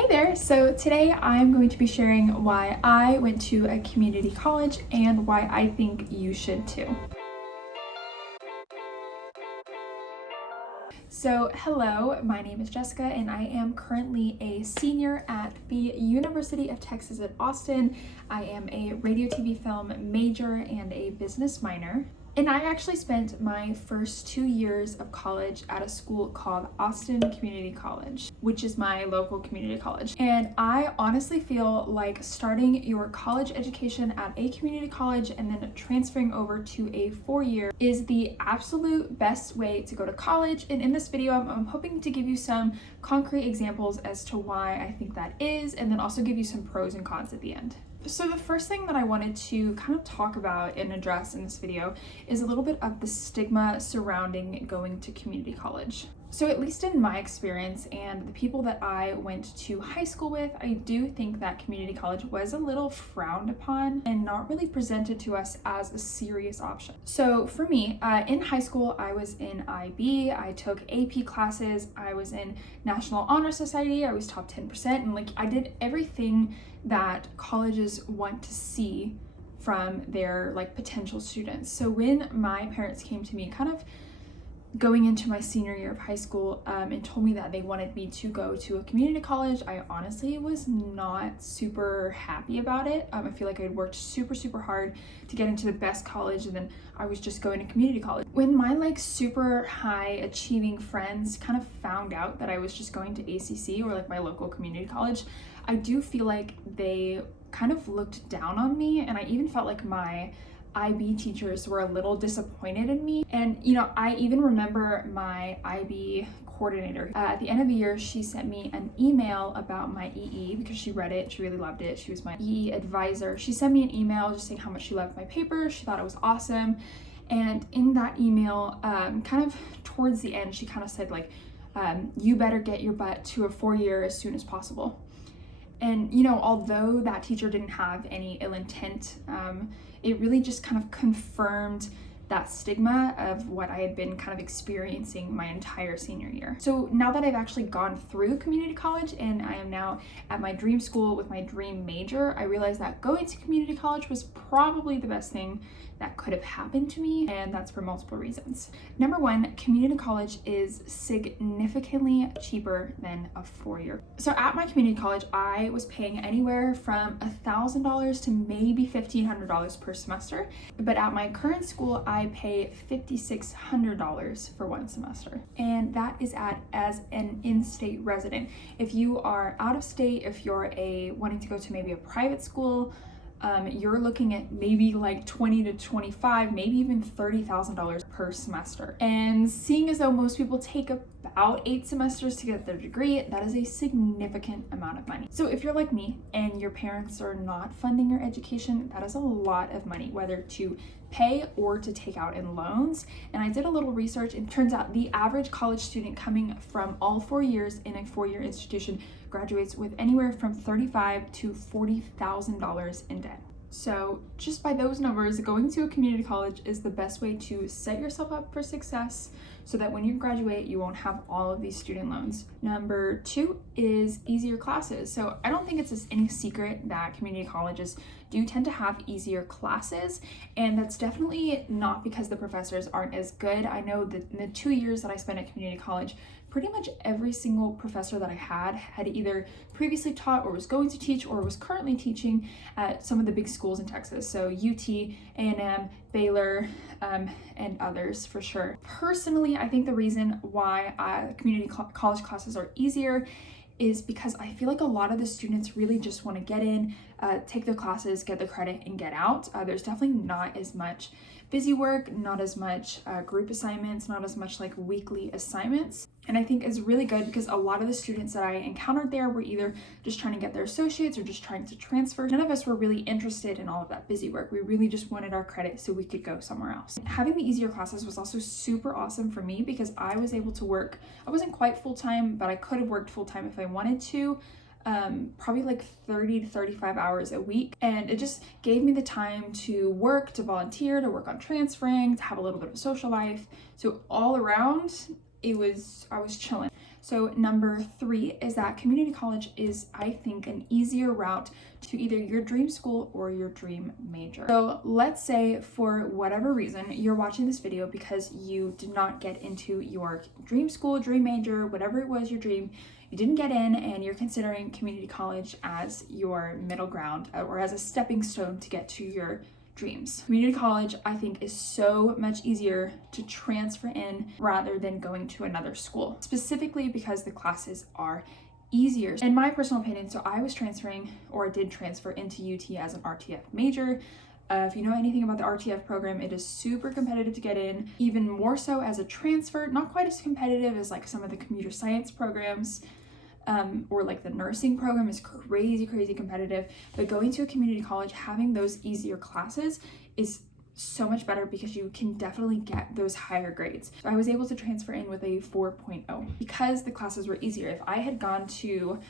Hey there! So today I'm going to be sharing why I went to a community college and why I think you should too. So hello, my name is Jessica and I am currently a senior at the University of Texas at Austin. I am a radio, TV, film major and a business minor. And I actually spent my first 2 years of college at a school called Austin Community College, which is my local community college. And I honestly feel like starting your college education at a community college and then transferring over to a 4-year is the absolute best way to go to college. And in this video, I'm hoping to give you some concrete examples as to why I think that is, and then also give you some pros and cons at the end. So the first thing that I wanted to kind of talk about and address in this video is a little bit of the stigma surrounding going to community college. So at least in my experience and the people that I went to high school with, I do think that community college was a little frowned upon and not really presented to us as a serious option. So for me, in high school, I was in IB, I took AP classes, I was in National Honor Society, I was top 10%, and I did everything that colleges want to see from their potential students. So when my parents came to me kind of going into my senior year of high school and told me that they wanted me to go to a community college, I honestly was not super happy about it. I feel like I had worked super hard to get into the best college, and then I was just going to community college. When my super high achieving friends kind of found out that I was just going to ACC or my local community college, I do feel like they kind of looked down on me, and I even felt like my IB teachers were a little disappointed in me. And I even remember my IB coordinator at the end of the year, she sent me an email about my EE because she read it, she really loved it, she was my EE advisor. She sent me an email just saying how much she loved my paper, she thought it was awesome. And in that email, kind of towards the end, she kind of said you better get your butt to a 4-year as soon as possible. And although that teacher didn't have any ill intent, it really just kind of confirmed that stigma of what I had been kind of experiencing my entire senior year. So now that I've actually gone through community college and I am now at my dream school with my dream major, I realized that going to community college was probably the best thing that could have happened to me, and that's for multiple reasons. Number one, community college is significantly cheaper than a 4-year. So at my community college, I was paying anywhere from $1,000 to maybe $1,500 per semester, but at my current school, I pay $5,600 for 1 semester, and that is as an in-state resident. If you are out of state, if you're wanting to go to maybe a private school, you're looking at maybe $20,000 to $25,000, maybe even $30,000 per semester. And seeing as though most people take about 8 semesters to get their degree, that is a significant amount of money. So if you're like me and your parents are not funding your education, that is a lot of money, whether to pay or to take out in loans. And I did a little research, and it turns out the average college student coming from all 4 years in a 4-year institution graduates with anywhere from $35,000 to $40,000 in debt. So just by those numbers, going to a community college is the best way to set yourself up for success so that when you graduate, you won't have all of these student loans. Number 2 is easier classes. So I don't think it's any secret that community colleges do tend to have easier classes, and that's definitely not because the professors aren't as good. I know that in the 2 years that I spent at community college, pretty much every single professor that I had either previously taught or was going to teach or was currently teaching at some of the big schools in Texas. So UT, A&M, Baylor, and others for sure. Personally, I think the reason why community college classes are easier is because I feel like a lot of the students really just want to get in, take their classes, get the credit, and get out. There's definitely not as much busy work, not as much group assignments, not as much weekly assignments. And I think it's really good because a lot of the students that I encountered there were either just trying to get their associates or just trying to transfer. None of us were really interested in all of that busy work. We really just wanted our credit so we could go somewhere else. Having the easier classes was also super awesome for me because I was able to work. I wasn't quite full-time, but I could have worked full-time if I wanted to. Probably 30 to 35 hours a week, and it just gave me the time to work, to volunteer, to work on transferring, to have a little bit of a social life. So all around, I was chilling. So number 3 is that community college is, I think, an easier route to either your dream school or your dream major. So let's say for whatever reason you're watching this video because you did not get into your dream school, dream major, whatever it was your dream, you didn't get in and you're considering community college as your middle ground or as a stepping stone to get to your dreams. Community college, I think, is so much easier to transfer in rather than going to another school, specifically because the classes are easier. In my personal opinion, so I was transferring, or did transfer into UT as an RTF major. If you know anything about the RTF program, it is super competitive to get in, even more so as a transfer, not quite as competitive as like some of the computer science programs. Or like the nursing program is crazy competitive, but going to a community college, having those easier classes is so much better because you can definitely get those higher grades. So I was able to transfer in with a 4.0 because the classes were easier. If I had gone to,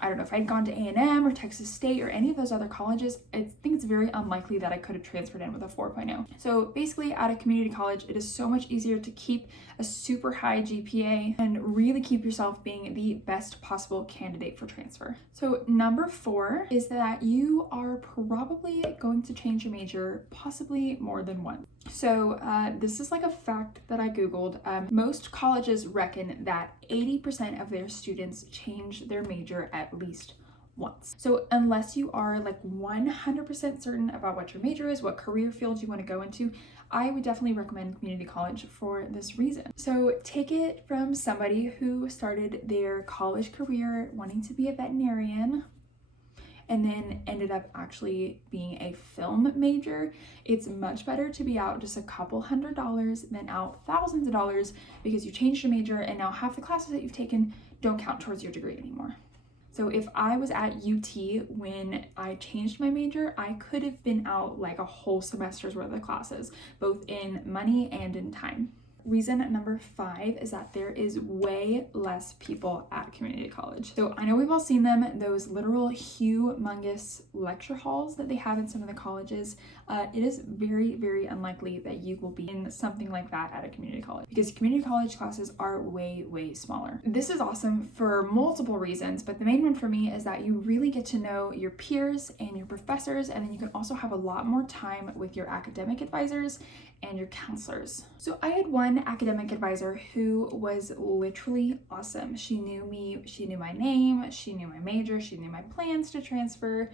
I don't know, if I'd gone to A&M or Texas State or any of those other colleges, I think it's very unlikely that I could have transferred in with a 4.0. So basically at a community college, it is so much easier to keep a super high GPA and really keep yourself being the best possible candidate for transfer. So number 4 is that you are probably going to change your major possibly more than once. So this is like a fact that I Googled. Most colleges reckon that 80% of their students change their major at least once. So unless you are like 100% certain about what your major is, what career field you want to go into, I would definitely recommend community college for this reason. So take it from somebody who started their college career wanting to be a veterinarian and then ended up actually being a film major. It's much better to be out just a couple $100s than out thousands of dollars because you changed your major and now half the classes that you've taken don't count towards your degree anymore. So if I was at UT when I changed my major, I could have been out like a whole semester's worth of classes, both in money and in time. Reason number 5 is that there is way less people at community college. So I know we've all seen them, those literal humongous lecture halls that they have in some of the colleges. It is very unlikely that you will be in something like that at a community college because community college classes are way smaller. This is awesome for multiple reasons, but the main one for me is that you really get to know your peers and your professors, and then you can also have a lot more time with your academic advisors and your counselors. So I had one academic advisor who was literally awesome. She knew me, she knew my name, she knew my major, she knew my plans to transfer.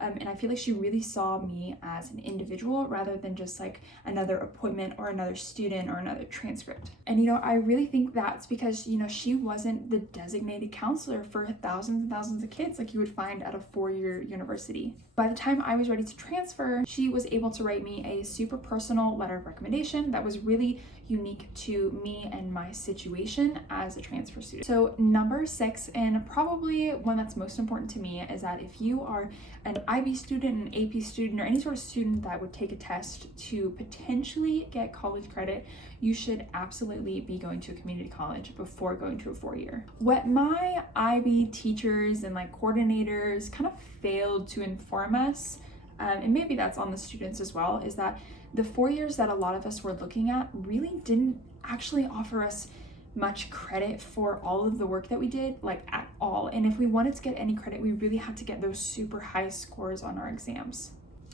And I feel like she really saw me as an individual rather than just like another appointment or another student or another transcript. And I really think that's because she wasn't the designated counselor for thousands and thousands of kids like you would find at a 4-year university. By the time I was ready to transfer, she was able to write me a super personal letter of recommendation that was really unique to me and my situation as a transfer student. So number 6, and probably one that's most important to me, is that if you are an IB student, an AP student, or any sort of student that would take a test to potentially get college credit, you should absolutely be going to a community college before going to a 4-year. What my IB teachers and like coordinators kind of failed to inform us, and maybe that's on the students as well, is that the 4 years that a lot of us were looking at really didn't actually offer us much credit for all of the work that we did, like at all. And if we wanted to get any credit, we really had to get those super high scores on our exams.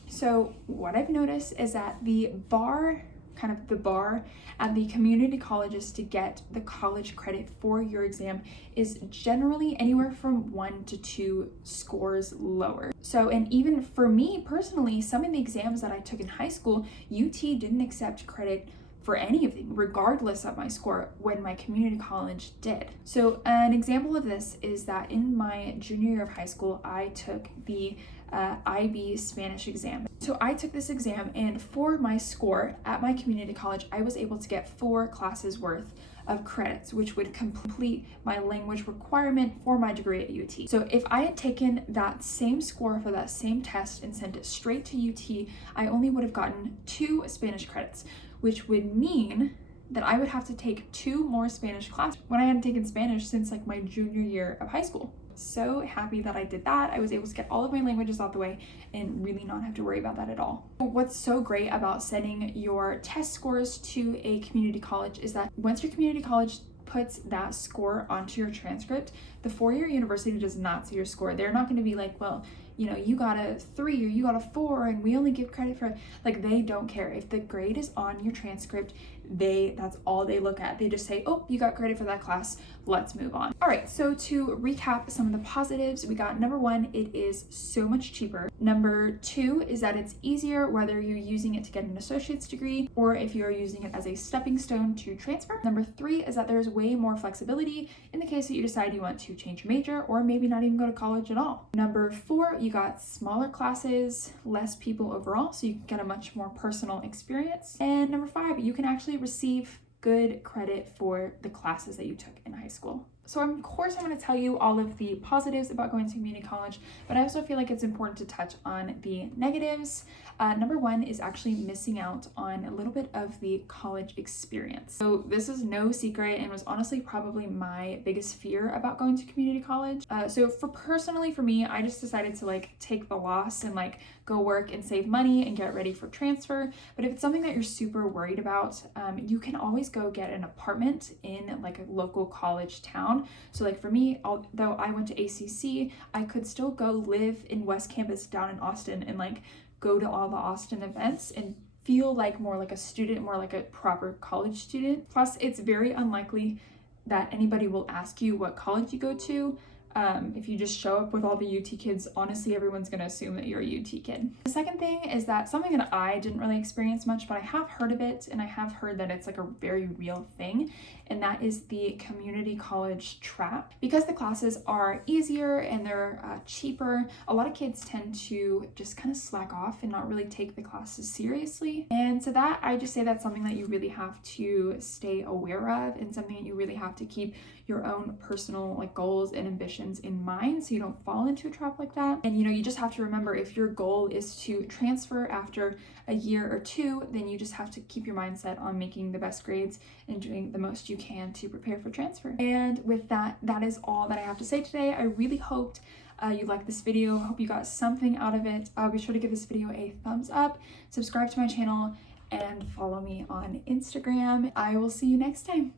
So what I've noticed is that the bar at the community colleges to get the college credit for your exam is generally anywhere from 1 to 2 scores lower. So, and even for me personally, some of the exams that I took in high school, UT didn't accept credit for any of them, regardless of my score, when my community college did. So an example of this is that in my junior year of high school, I took the IB Spanish exam. So I took this exam, and for my score at my community college, I was able to get 4 classes worth of credits, which would complete my language requirement for my degree at UT. So if I had taken that same score for that same test and sent it straight to UT, I only would have gotten 2 Spanish credits, which would mean that I would have to take 2 more Spanish classes when I hadn't taken Spanish since like my junior year of high school. So happy that I did that. I was able to get all of my languages out the way and really not have to worry about that at all. What's so great about sending your test scores to a community college is that once your community college puts that score onto your transcript, the four-year university does not see your score. They're not going to be like, well, you know, you got a 3 or you got a 4 and we only give credit for, like, they don't care. If the grade is on your transcript, that's all they look at. They just say, oh, you got credit for that class, let's move on. All right, so to recap some of the positives, we got number 1, it is so much cheaper. Number 2 is that it's easier whether you're using it to get an associate's degree or if you're using it as a stepping stone to transfer. Number 3 is that there's way more flexibility in the case that you decide you want to change your major or maybe not even go to college at all. Number 4, you got smaller classes, less people overall, so you can get a much more personal experience. And number 5, you can actually receive good credit for the classes that you took in high school. So of course I'm going to tell you all of the positives about going to community college, but I also feel like it's important to touch on the negatives. Number 1 is actually missing out on a little bit of the college experience. So this is no secret and was honestly probably my biggest fear about going to community college. So personally for me, I just decided to like take the loss and like go work and save money and get ready for transfer. But if it's something that you're super worried about, you can always go get an apartment in like a local college town. So like for me, although I went to ACC, I could still go live in West Campus down in Austin and like go to all the Austin events and feel like more like a student, more like a proper college student. Plus, it's very unlikely that anybody will ask you what college you go to. If you just show up with all the UT kids, honestly, everyone's going to assume that you're a UT kid. The second thing is that something that I didn't really experience much, but I have heard of it, and I have heard that it's like a very real thing, and that is the community college trap. Because the classes are easier and they're cheaper, a lot of kids tend to just kind of slack off and not really take the classes seriously. And so that, I just say that's something that you really have to stay aware of and something that you really have to keep your own personal like goals and ambitions in mind so you don't fall into a trap like that. And you know, you just have to remember if your goal is to transfer after a year or 2, then you just have to keep your mindset on making the best grades and doing the most you can to prepare for transfer. And with that, that is all that I have to say today. I really hoped you liked this video. Hope you got something out of it. Be sure to give this video a thumbs up, subscribe to my channel, and follow me on Instagram. I will see you next time.